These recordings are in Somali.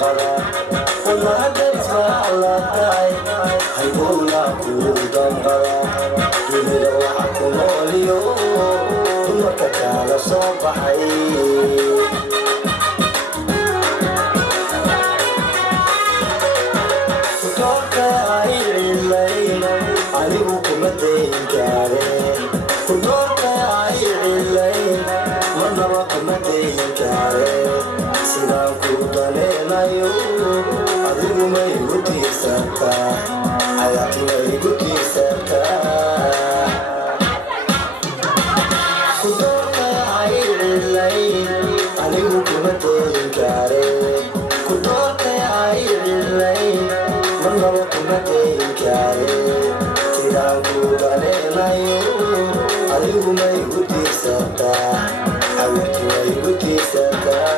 damqada wanaagaysa la tahay halbowla ku damqada dunida waxa ku nooliyo dumarka kala soo baxay anigu kuma dayn kaare kudorka ay cilayn marnaba kuma dayn kaare sidaan ku daneenayo adigu ma igu tiirsantaa xayaati ma igu tiirsantaa kudorka ay cilayn anigu kuma dayn kaare kudorka ay cilayn marnaba kuma dayn kaare sidaan ku daneenayo adigu ma igu tiirsantaa xayaati ma igu tiirsantaa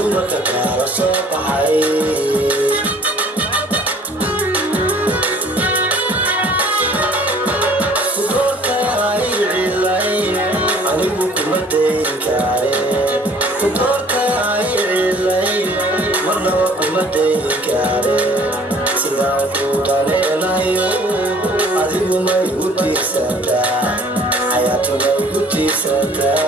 dumarka kala soo baxay anigu kuma dayn kaare kudorka ay cilayn marnaba kuma dayn kaare sidaan ku daneenayo adigu ma igu tiirsantaa xayaati ma igu tiirsantaa